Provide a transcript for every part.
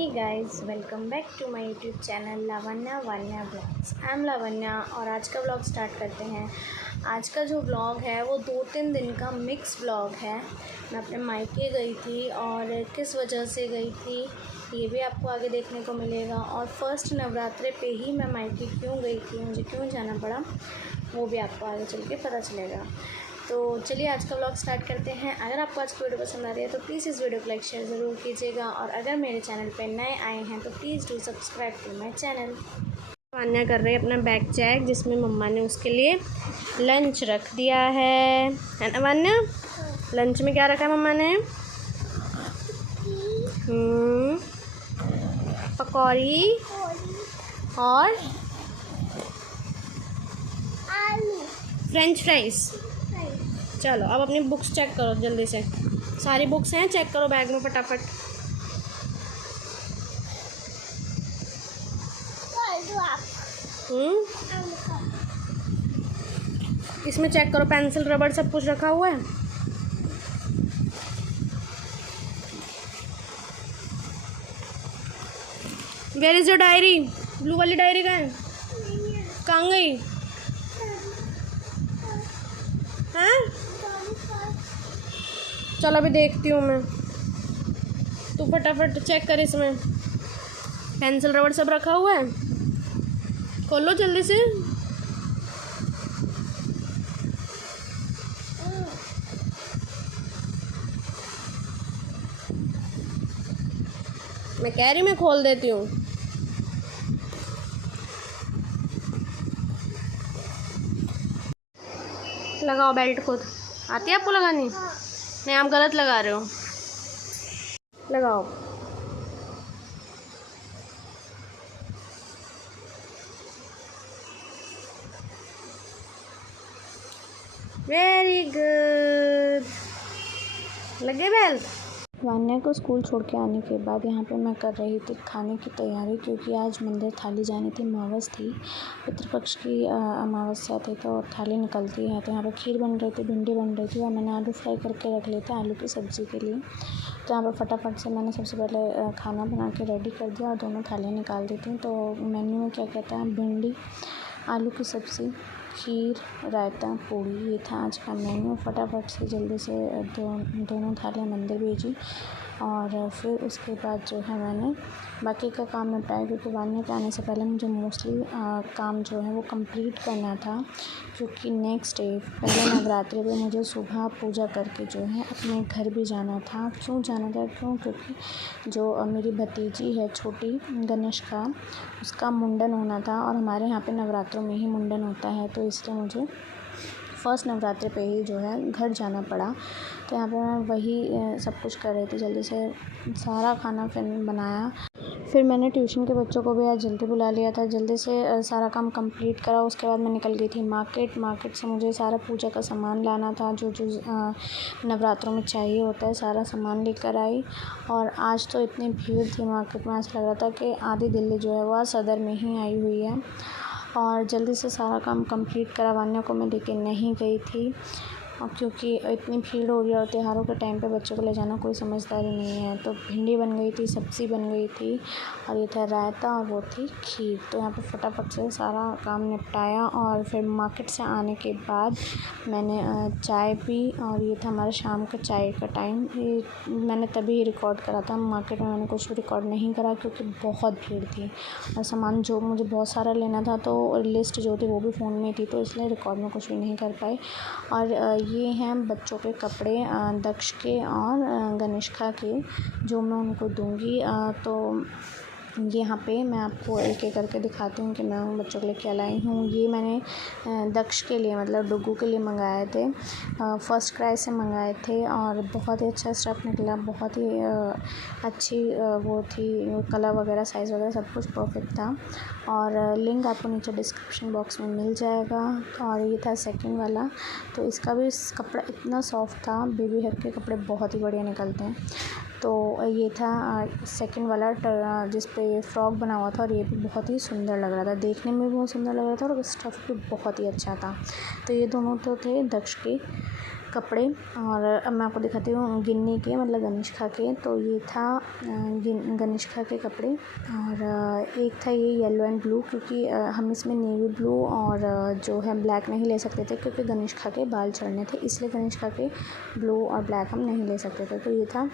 Hey guys, welcome back to my YouTube channel Lavanya Vanya blogs. I am Lavanya और आज का blog start करते हैं। आज का जो ब्लॉग है वो 2-3 दिन का मिक्स ब्लॉग है। मैं अपने मायके गई थी और किस वजह से गई थी ये भी आपको आगे देखने को मिलेगा। और फर्स्ट नवरात्रे पे ही मैं मायके क्यों गई थी, मुझे क्यों जाना पड़ा, वो भी आपको आगे चल के पता चलेगा। तो चलिए आज का व्लॉग स्टार्ट करते हैं। अगर आपको आज की वीडियो पसंद आ रही है तो प्लीज़ इस वीडियो को लाइक शेयर ज़रूर कीजिएगा। और अगर मेरे चैनल पे नए आए हैं तो please do subscribe to my channel. Vanya कर रही है अपना बैग चेक, जिसमें मम्मा ने उसके लिए लंच रख दिया है ना वान्या? लंच में क्या रखा है मम्मा ने? पकौड़ी और फ्रेंच फ्राइज़। चलो अब अपनी बुक्स चेक करो जल्दी से। सारी बुक्स हैं, चेक करो बैग में फटाफट। इसमें चेक करो, पेंसिल रबड़ सब कुछ रखा हुआ है। Where is your diary? Blue वाली डायरी कहाँ है? कहाँ गई? हाँ चलो अभी देखती हूँ मैं। तू फटाफट चेक कर, इसमें पेंसिल रबड़ सब रखा हुआ है। खोलो जल्दी से। मैं कह रही मैं खोल देती हूँ। लगाओ बेल्ट खुद। आती है आपको लगानी? नहीं, आप गलत लगा रहे हो। लगाओ। वेरी गुड, लगे बेल्ट। वान्या को स्कूल छोड़ के आने के बाद यहाँ पे मैं कर रही थी खाने की तैयारी, क्योंकि आज मंदिर थाली जानी थी, अमावस थी, पितृपक्ष की अमावस्या थी, तो थाली निकलती है। तो यहाँ पे खीर बन रही थी, भिंडी बन रही थी और मैंने आलू फ्राई करके रख लिए थे आलू की सब्ज़ी के लिए। तो यहाँ पर फटाफट से मैंने सबसे पहले खाना बना के रेडी कर दिया और दोनों थालियाँ निकाल दी थी। तो मेन्यू में क्या कहता है, भिंडी, आलू की सब्ज़ी, खीर, रायता, पूड़ी, ये था आज का मेन्यू। फटाफट से जल्दी से दोनों थालियाँ मंदिर भेजी और फिर उसके बाद जो है मैंने बाकी का काम निपटाया, क्योंकि वान्या के आने से पहले मुझे मोस्टली काम जो है वो कंप्लीट करना था, क्योंकि नेक्स्ट डे पहले नवरात्रि पे मुझे सुबह पूजा करके जो है अपने घर भी जाना था। क्यों जाना था? क्योंकि जो मेरी भतीजी है छोटी गनिष्का, उसका मुंडन होना था और हमारे यहाँ पे नवरात्रों में ही मुंडन होता है, तो इसलिए मुझे फर्स्ट नवरात्रि पे ही जो है घर जाना पड़ा। तो यहाँ पे मैं वही सब कुछ कर रही थी, जल्दी से सारा खाना फिर बनाया। फिर मैंने ट्यूशन के बच्चों को भी आज जल्दी बुला लिया था, जल्दी से सारा काम कंप्लीट करा। उसके बाद मैं निकल गई थी मार्केट से मुझे सारा पूजा का सामान लाना था, जो नवरात्रों में चाहिए होता है, सारा सामान लेकर आई। और आज तो इतनी भीड़ थी मार्केट में, ऐसा लग रहा था कि आधी दिल्ली जो है वह सदर में ही आई हुई है। और जल्दी से सारा काम कंप्लीट करा। वान्या को मैं लेके नहीं गई थी और क्योंकि इतनी भीड़ हो रही है और त्योहारों के टाइम पे बच्चों को ले जाना कोई समझदारी नहीं है। तो भिंडी बन गई थी, सब्ज़ी बन गई थी और ये था रायता और वो थी खीर। तो यहाँ पे फटाफट से सारा काम निपटाया और फिर मार्केट से आने के बाद मैंने चाय पी और ये था हमारा शाम का चाय का टाइम। ये मैंने तभी रिकॉर्ड करा था, मार्केट में मैंने कुछ भी रिकॉर्ड नहीं करा क्योंकि बहुत भीड़ थी और सामान जो मुझे बहुत सारा लेना था, तो लिस्ट जो थी वो भी फ़ोन में थी, तो इसलिए रिकॉर्ड में कुछ भी नहीं कर पाई। और ये हैं बच्चों के कपड़े, दक्ष के और गनिष्का के, जो मैं उनको दूँगी। तो यहाँ पे मैं आपको एक एक करके दिखाती हूँ कि मैं उन बच्चों के लिए क्या लाई हूँ। ये मैंने दक्ष के लिए मतलब डुग्गू के लिए मंगाए थे, फर्स्ट क्राई से मंगाए थे और बहुत ही अच्छा स्टफ़ निकला, बहुत ही अच्छी वो थी, कलर वगैरह साइज़ वगैरह सब कुछ परफेक्ट था। और लिंक आपको नीचे डिस्क्रिप्शन बॉक्स में मिल जाएगा। और ये था सेकंड वाला, तो इसका भी कपड़ा इतना सॉफ्ट था, बेबी हेयर के कपड़े बहुत ही बढ़िया निकलते हैं। तो ये था सेकंड वाला जिस पे फ्रॉक बना हुआ था और ये भी बहुत ही सुंदर लग रहा था, देखने में भी बहुत सुंदर लग रहा था और स्टफ़ भी बहुत ही अच्छा था। तो ये दोनों तो थे दक्ष के कपड़े। और अब मैं आपको दिखाती हूँ गिन्नी के मतलब गनिष्का के। तो ये था गनिष्का के कपड़े और एक था ये येलो एंड ब्लू, क्योंकि हम इसमें नेवी ब्लू और जो है ब्लैक नहीं ले सकते थे क्योंकि गनिष्का के बाल चढ़ने थे, इसलिए गनिष्का के ब्लू और ब्लैक हम नहीं ले सकते थे। तो ये था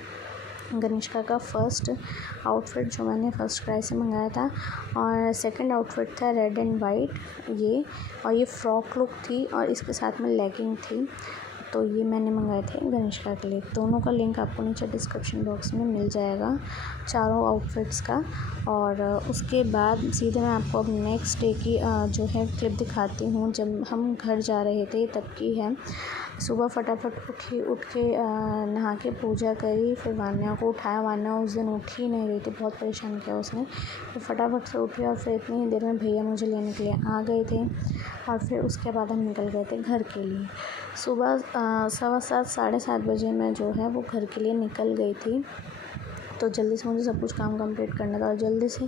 गनिष्का का फ़र्स्ट आउटफिट जो मैंने फ़र्स्ट क्राई से मंगाया था। और सेकंड आउटफिट था रेड एंड वाइट ये, और ये फ़्रॉक लुक थी और इसके साथ में लेगिंग थी। तो ये मैंने मंगाए थे गनिष्का के लिए। दोनों का लिंक आपको नीचे डिस्क्रिप्शन बॉक्स में मिल जाएगा, चारों आउटफिट्स का। और उसके बाद सीधे मैं आपको अब नेक्स्ट डे की जो है क्लिप दिखाती हूँ, जब हम घर जा रहे थे तब की है। सुबह फटाफट उठ के नहा के पूजा करी, फिर वान्या को उठाया। वान्या उस दिन उठ ही नहीं रही थी, बहुत परेशान किया उसने। फिर फटाफट से उठी और फिर इतनी ही देर में भैया मुझे लेने के लिए आ गए थे और फिर उसके बाद हम निकल गए थे घर के लिए। सुबह 7:15 साढ़े 7 बजे मैं जो है वो घर के लिए निकल गई थी। तो जल्दी से मुझे सब कुछ काम कंप्लीट करना था और जल्दी से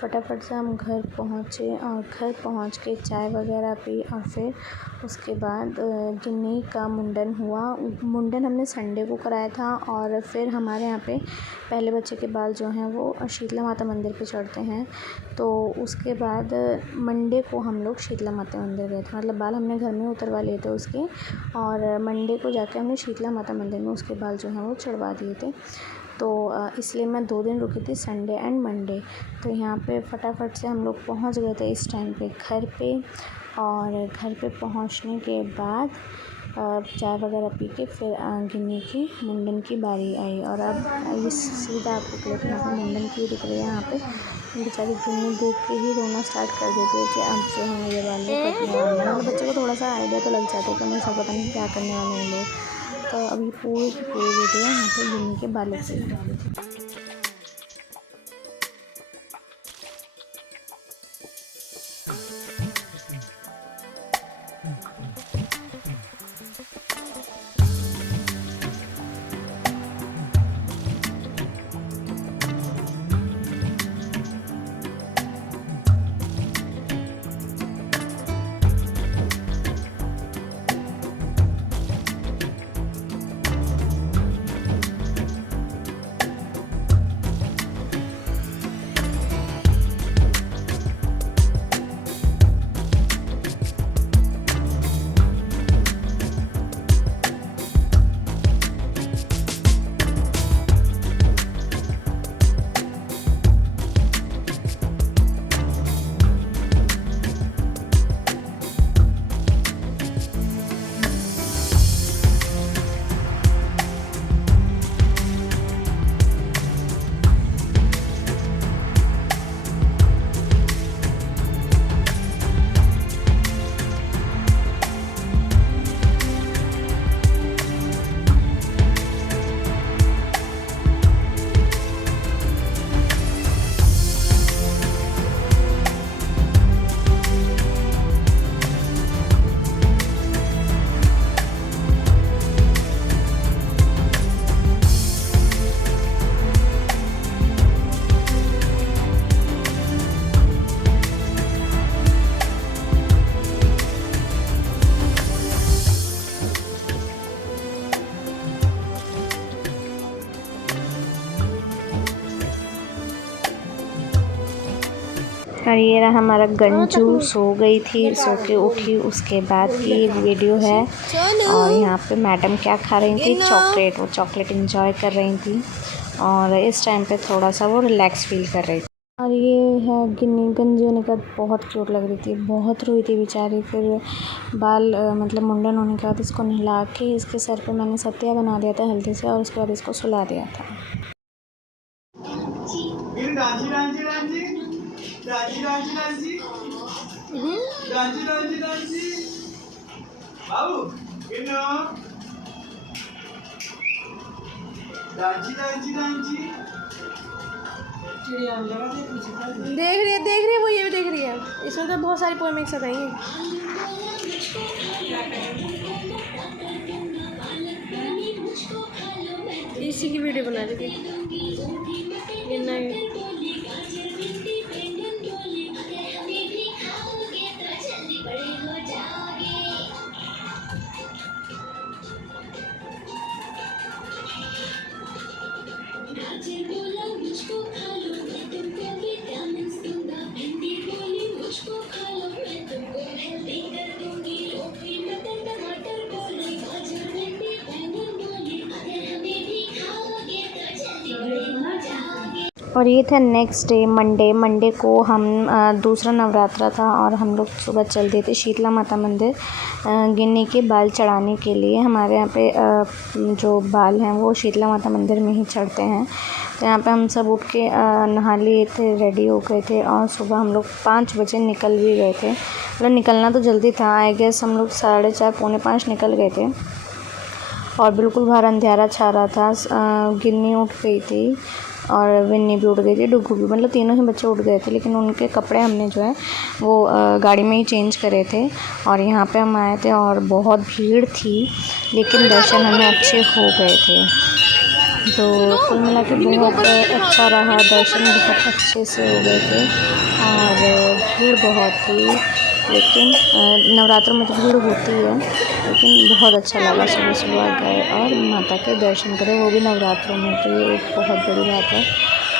फटाफट से हम घर पहुँचे और घर पहुँच के चाय वगैरह पी और फिर उसके बाद गिन्नी का मुंडन हुआ। मुंडन हमने संडे को कराया था और फिर हमारे यहाँ पे पहले बच्चे के बाल जो हैं वो शीतला माता मंदिर पे चढ़ते हैं। तो उसके बाद मंडे को हम लोग शीतला माता मंदिर गए थे, मतलब बाल हमने घर में उतरवा लिए थे उसके, और मंडे को जाके हमने शीतला माता मंदिर में उसके बाल जो हैं वो चढ़वा दिए थे। तो इसलिए मैं 2 दिन रुकी थी, संडे एंड मंडे। तो यहाँ पे फटाफट से हम लोग पहुँच गए थे इस टाइम पे घर पे। और घर पे पहुँचने के बाद चाय वगैरह पी के फिर गिन्नी की मुंडन की बारी आई। और अब ये सीधा आपको क्लिप में मुंडन की दिख रही है। यहाँ पे बेचारी गिन्नी देख के ही रोना स्टार्ट कर देती है कि अब जो है मेरे बाल कटने वाले हैं। मतलब बच्चे को थोड़ा सा आइडिया तो लग जाता है कि मैं सब पता नहीं क्या करने वाले हैं लोग। तो अभी पूरी की पूरी वीडियो यहाँ पे गिन्नी के बालों से। और ये रहा हमारा गंजू, सो गई थी, सो के उठी उसके बाद की एक वीडियो है। और यहाँ पे मैडम क्या खा रही थी, चॉकलेट, वो चॉकलेट एंजॉय कर रही थी और इस टाइम पे थोड़ा सा वो रिलैक्स फील कर रही थी। और ये है गिन्नी, गंजू ने कहा बहुत क्यूट लग रही थी, बहुत रोई थी बेचारी। फिर बाल मतलब मुंडन होने के बाद इसको नहला के इसके सर पे मैंने सत्या बना दिया था हल्दी से और उसके बाद इसको सुला दिया था। रांझी रांझी रांझी रांझी रांझी रांझी रांझी रांझी रांझी बाबू किनो रांझी रांझी रांझी चिड़िया लगा दे पीछे देख रही है वो, ये भी देख रही है। इसमें तो बहुत सारी पोएम एक साथ आई हैं। इसी की वीडियो बना रही थी। ये नहीं और ये था नेक्स्ट डे मंडे को हम दूसरा नवरात्रा था और हम लोग सुबह चल दिए थे शीतला माता मंदिर गिन्नी के बाल चढ़ाने के लिए। हमारे यहाँ पे जो बाल हैं वो शीतला माता मंदिर में ही चढ़ते हैं। तो यहाँ पे हम सब उठ के नहा लिए थे, रेडी हो गए थे और सुबह हम लोग 5 बजे निकल भी गए थे। मतलब निकलना तो जल्दी था, आई गेस हम लोग 4:30 पौने 5 निकल गए थे और बिल्कुल बाहर अंधेरा छा रहा था। गिन्नी उठ गई थी और विन्नी भी उठ गई थी, डुगू भी, मतलब तीनों ही बच्चे उठ गए थे। लेकिन उनके कपड़े हमने जो है वो गाड़ी में ही चेंज करे थे और यहाँ पे हम आए थे और बहुत भीड़ थी, लेकिन दर्शन हमें अच्छे हो गए थे। तो कुल मिला के बहुत अच्छा रहा, दर्शन बहुत अच्छे से हो गए थे और भीड़ बहुत थी। लेकिन नवरात्रों में तो भीड़ होती है, लेकिन बहुत अच्छा लगा। सुबह सुबह गए और माता के दर्शन करें, वो भी नवरात्रों में, तो ये एक बहुत बड़ी बात है।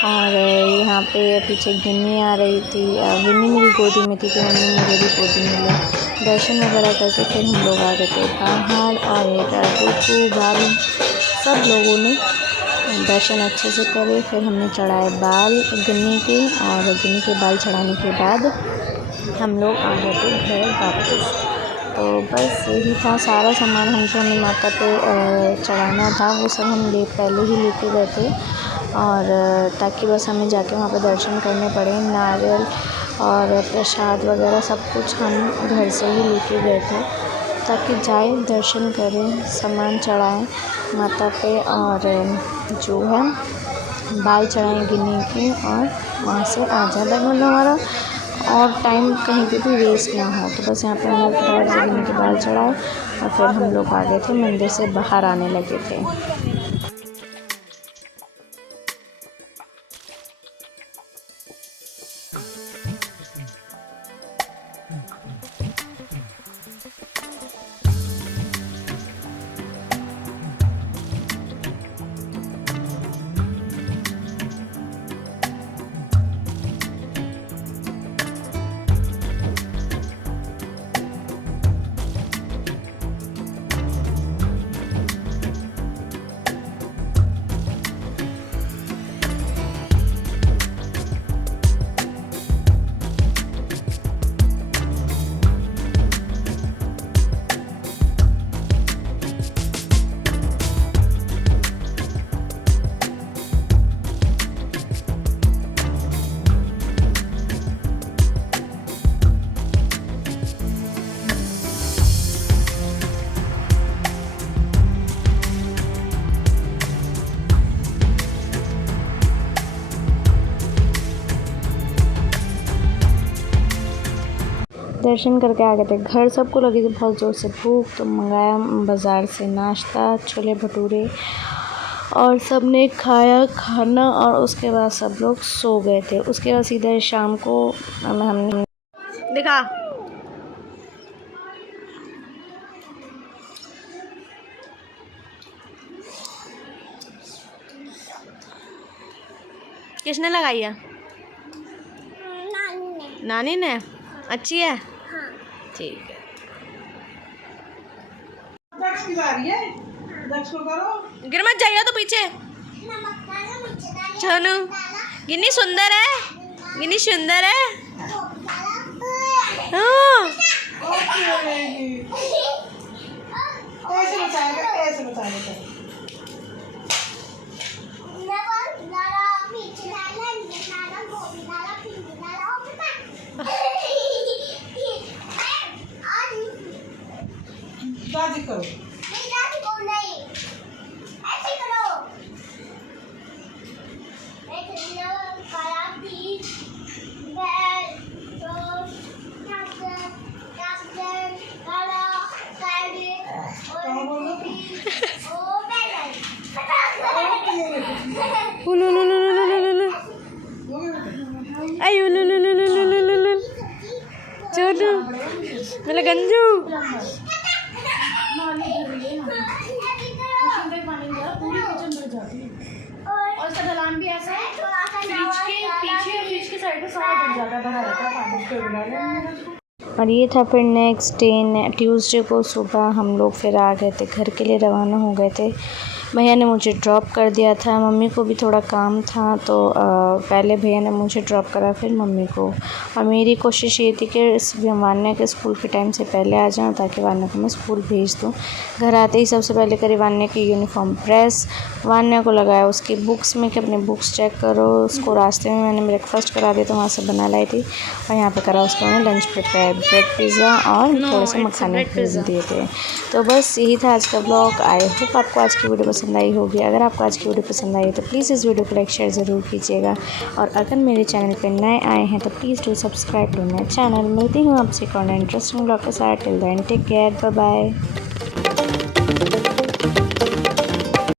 और यहाँ पे पीछे गिन्नी आ रही थी, विन्नी मेरी गोदी में थी कि मम्मी मुझे भी गोदी में ले। दर्शन वगैरह करके फिर हम लोग आ गए थे बाहर और ये भाभी सब लोगों ने दर्शन अच्छे से करे। फिर हमने चढ़ाए बाल गिन्नी के और गिन्नी के बाल चढ़ाने के बाद हम लोग आ गए थे घर वापस। तो बस यही था सारा सामान हम जो हमें माता पे चढ़ाना था वो सब हम पहले ही लेके गए थे और ताकि बस हमें जाके वहाँ पे दर्शन करने पड़े। नारियल और प्रसाद वगैरह सब कुछ हम घर से ही लेके गए थे ताकि जाए दर्शन करें, सामान चढ़ाएं माता पे और जो है बाल चढ़ाएं गिन्नी के और वहाँ से आ जाए, मतलब हमारा और टाइम कहीं पे भी वेस्ट ना हो। तो बस यहाँ पे हम लोग फटाफट से गिन्नी के बाल चढ़ाए और फिर हम लोग आ गए थे, मंदिर से बाहर आने लगे थे। दर्शन करके आ गए थे घर। सबको लगी थी बहुत ज़ोर से भूख, तो मंगाया बाज़ार से नाश्ता, छोले भटूरे, और सब ने खाया खाना और उसके बाद सब लोग सो गए थे। उसके बाद सीधे शाम को हमने दिखा किसने लगाई है? नानी ने। अच्छी है? हाँ। ठीक है। दक्ष की जा रही है, दक्ष को करो। गिर मत जाइए तो पीछे। चलो गिन्नी सुंदर है, गिन्नी सुंदर है। हाँ। ऐसे बचाएगा, ऐसे बचाएगा। दादी करो। नहीं दादी को नहीं, ऐसे करो। एक लोग कराती बैल तो डॉक्टर काला काले और ओ बैल मेरा गंजू और इसका ढलान भी ऐसा है, फ्रिज के साइड पे सारा बन जाता है, भरा रहता है पानी के बिना। और ये था फिर नेक्स्ट डे ट्यूसडे को सुबह हम लोग फिर आ गए थे, घर के लिए रवाना हो गए थे। भैया ने मुझे ड्रॉप कर दिया था, मम्मी को भी थोड़ा काम था तो पहले भैया ने मुझे ड्रॉप करा फिर मम्मी को। और मेरी कोशिश ये थी कि वान्या के स्कूल के टाइम से पहले आ जाऊँ ताकि वान्या को मैं स्कूल भेज दूँ। घर आते ही सबसे पहले करी वान्या की यूनिफॉर्म प्रेस, वान्या को लगाया उसकी बुक्स में कि अपनी बुक्स चेक करो। उसको रास्ते में मैंने ब्रेकफास्ट करा दिया तो वहाँ से बना लाई थी, और यहाँ पर करा उसको मैंने लंच प्रिपेयर, ब्रेड पिज़्ज़ा और थोड़े से मखाने भेज दिए थे। तो बस यही था आज का ब्लॉग। आई होप आपको आज की वीडियो पसंद आई होगी। अगर आपको आज की वीडियो पसंद आई है तो प्लीज़ इस वीडियो को लाइक शेयर ज़रूर कीजिएगा, और अगर मेरे चैनल पर नए आए हैं तो please do subscribe to my channel. मिलती हूँ आपसे एक और इंटरेस्टिंग ब्लॉग के साथ। Till then take care, bye bye.